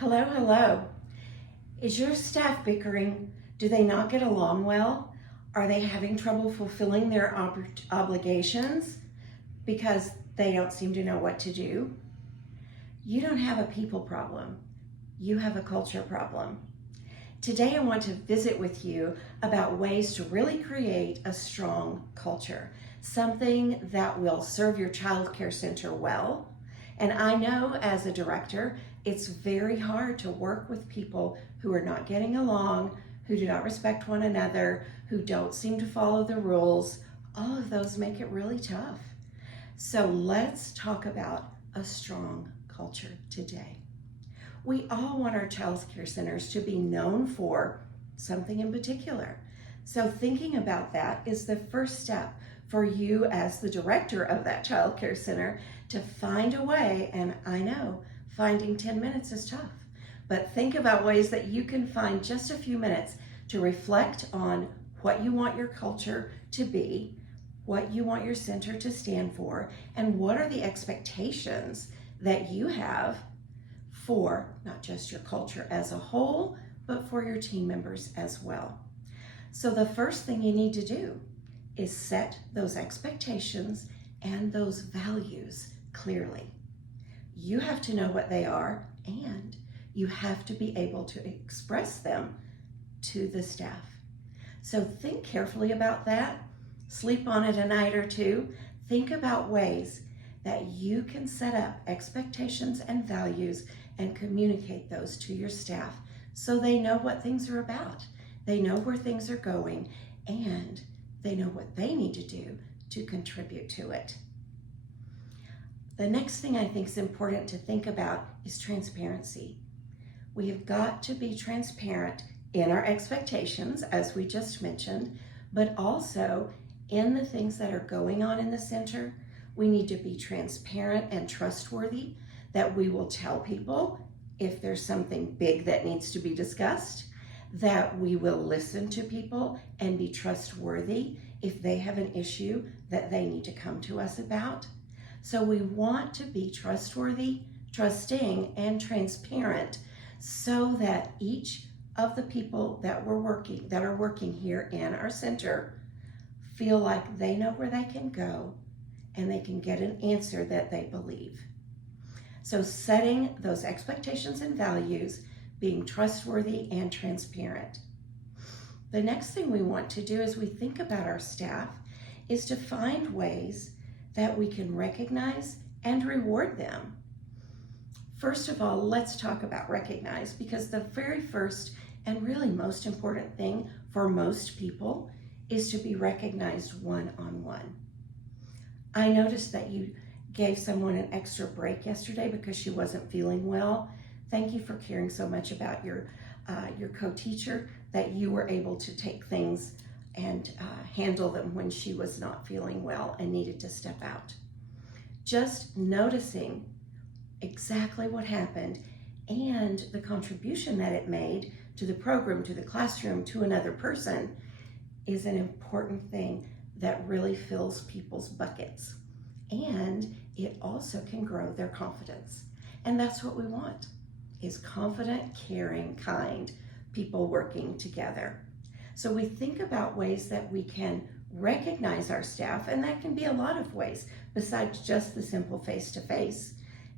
Hello, hello. Is your staff bickering? Do they not get along well? Are they having trouble fulfilling their obligations because they don't seem to know what to do? You don't have a people problem. You have a culture problem. Today I want to visit with you about ways to really create a strong culture, something that will serve your child care center well. And I know as a director, it's very hard to work with people who are not getting along, who do not respect one another, who don't seem to follow the rules. All of those make it really tough. So let's talk about a strong culture today. We all want our child care centers to be known for something in particular. So thinking about that is the first step for you as the director of that child care center to find a way, and I know finding 10 minutes is tough, but think about ways that you can find just a few minutes to reflect on what you want your culture to be, what you want your center to stand for, and what are the expectations that you have for not just your culture as a whole, but for your team members as well. So the first thing you need to do is set those expectations and those values clearly. You have to know what they are, and you have to be able to express them to the staff. So think carefully about that. Sleep on it a night or two. Think about ways that you can set up expectations and values and communicate those to your staff so they know what things are about. They know where things are going, and they know what they need to do to contribute to it. The next thing I think is important to think about is transparency. We have got to be transparent in our expectations, as we just mentioned, but also in the things that are going on in the center. We need to be transparent and trustworthy, that we will tell people if there's something big that needs to be discussed, that we will listen to people and be trustworthy if they have an issue that they need to come to us about. So we want to be trustworthy, trusting, and transparent so that each of the people that are working here in our center feel like they know where they can go and they can get an answer that they believe. So setting those expectations and values, being trustworthy and transparent. The next thing we want to do as we think about our staff is to find ways that we can recognize and reward them. First of all, let's talk about recognize, because the very first and really most important thing for most people is to be recognized one-on-one. I noticed that you gave someone an extra break yesterday because she wasn't feeling well. Thank you for caring so much about your co-teacher, that you were able to take things and handle them when she was not feeling well and needed to step out. Just noticing exactly what happened and the contribution that it made to the program, to the classroom, to another person is an important thing that really fills people's buckets. And it also can grow their confidence. And that's what we want, is confident, caring, kind people working together. So we think about ways that we can recognize our staff, and that can be a lot of ways besides just the simple face-to-face.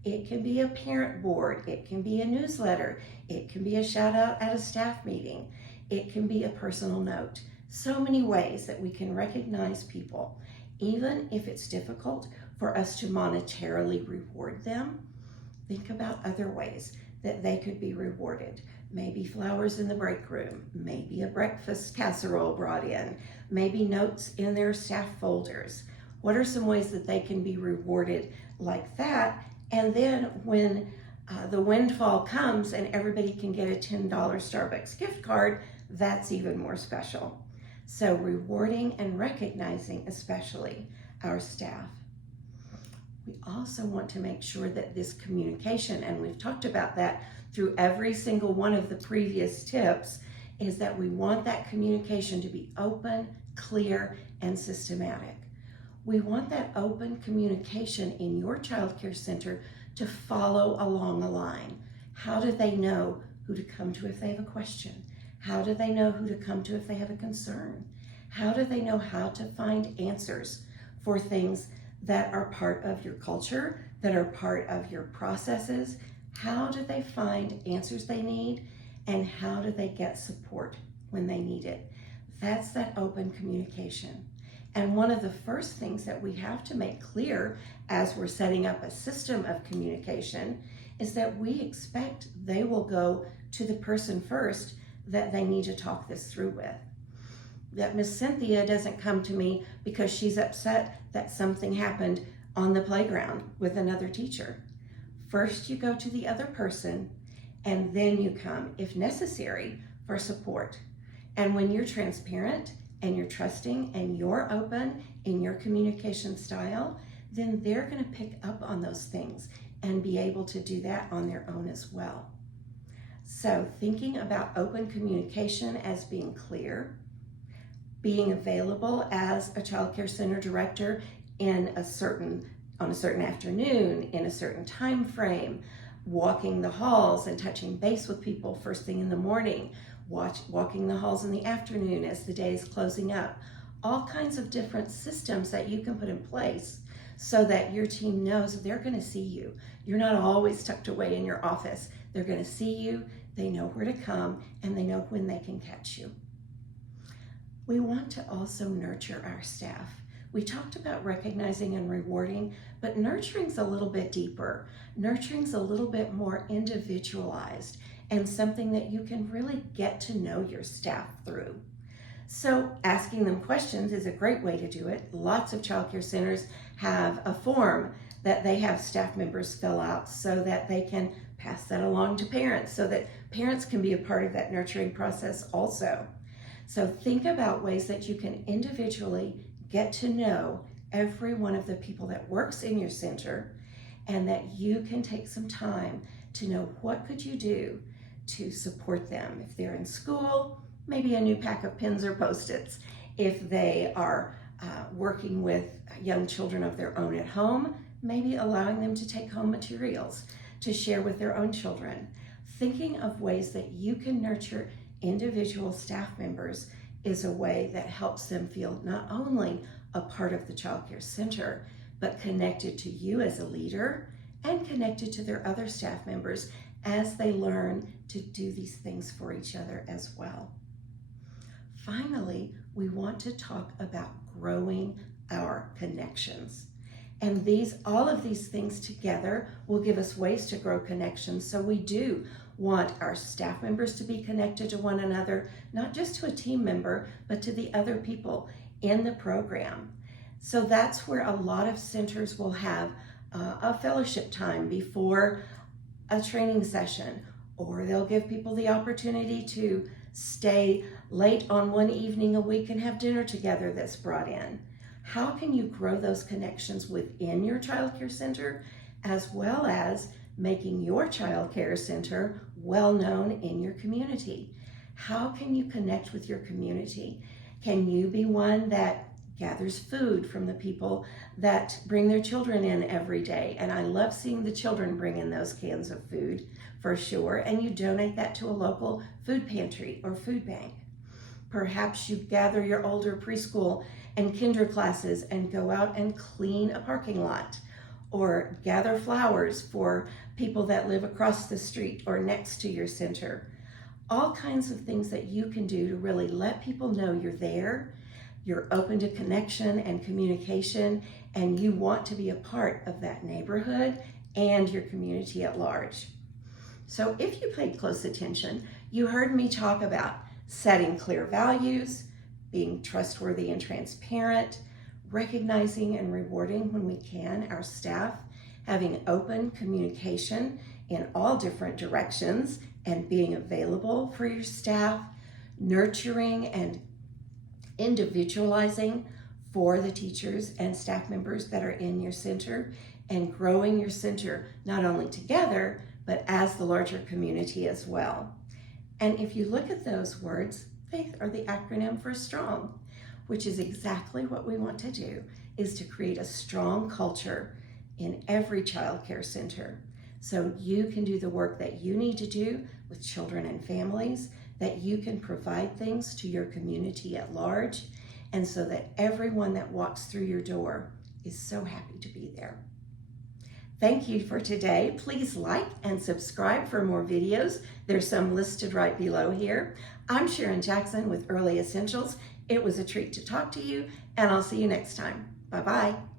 It can be a parent board, it can be a newsletter, it can be a shout out at a staff meeting, it can be a personal note. So many ways that we can recognize people, even if it's difficult for us to monetarily reward them. Think about other ways that they could be rewarded. Maybe flowers in the break room, maybe a breakfast casserole brought in, maybe notes in their staff folders. What are some ways that they can be rewarded like that? And then when the windfall comes and everybody can get a $10 Starbucks gift card, that's even more special. So rewarding and recognizing especially our staff. We also want to make sure that this communication, and we've talked about that through every single one of the previous tips, is that we want that communication to be open, clear, and systematic. We want that open communication in your child care center to follow along a line. How do they know who to come to if they have a question? How do they know who to come to if they have a concern? How do they know how to find answers for things that are part of your culture, that are part of your processes? How do they find answers they need, and how do they get support when they need it? That's that open communication. And one of the first things that we have to make clear as we're setting up a system of communication is that we expect they will go to the person first that they need to talk this through with. That Miss Cynthia doesn't come to me because she's upset that something happened on the playground with another teacher. First, you go to the other person, and then you come, if necessary, for support. And when you're transparent and you're trusting and you're open in your communication style, then they're going to pick up on those things and be able to do that on their own as well. So thinking about open communication as being clear, being available as a child care center director on a certain afternoon, in a certain time frame, walking the halls and touching base with people first thing in the morning, walking the halls in the afternoon as the day is closing up. All kinds of different systems that you can put in place so that your team knows they're going to see you. You're not always tucked away in your office. They're going to see you, they know where to come, and they know when they can catch you. We want to also nurture our staff. We talked about recognizing and rewarding, but nurturing's a little bit deeper. Nurturing's a little bit more individualized and something that you can really get to know your staff through. So asking them questions is a great way to do it. Lots of child care centers have a form that they have staff members fill out so that they can pass that along to parents, so that parents can be a part of that nurturing process also. So think about ways that you can individually get to know every one of the people that works in your center, and that you can take some time to know what could you do to support them. If they're in school, maybe a new pack of pens or Post-its. If they are working with young children of their own at home, maybe allowing them to take home materials to share with their own children. Thinking of ways that you can nurture individual staff members is a way that helps them feel not only a part of the child care center, but connected to you as a leader and connected to their other staff members as they learn to do these things for each other as well. Finally, we want to talk about growing our connections. And all of these things together will give us ways to grow connections. So we do want our staff members to be connected to one another, not just to a team member, but to the other people in the program. So that's where a lot of centers will have a fellowship time before a training session, or they'll give people the opportunity to stay late on one evening a week and have dinner together that's brought in. How can you grow those connections within your child care center, as well as making your child care center well known in your community? How can you connect with your community? Can you be one that gathers food from the people that bring their children in every day? And I love seeing the children bring in those cans of food for sure. And you donate that to a local food pantry or food bank. Perhaps you gather your older preschool and kinder classes and go out and clean a parking lot, or gather flowers for people that live across the street or next to your center. All kinds of things that you can do to really let people know you're there, you're open to connection and communication, and you want to be a part of that neighborhood and your community at large. So if you paid close attention, you heard me talk about setting clear values, being trustworthy and transparent, recognizing and rewarding when we can our staff, having open communication in all different directions and being available for your staff, nurturing and individualizing for the teachers and staff members that are in your center, and growing your center not only together, but as the larger community as well. And if you look at those words, faith are the acronym for STRONG, which is exactly what we want to do, is to create a strong culture in every child care center. so you can do the work that you need to do with children and families, that you can provide things to your community at large, and so that everyone that walks through your door is so happy to be there. Thank you for today. Please like and subscribe for more videos. There's some listed right below here. I'm Sharon Jackson with Early Essentials. It was a treat to talk to you, and I'll see you next time. Bye-bye.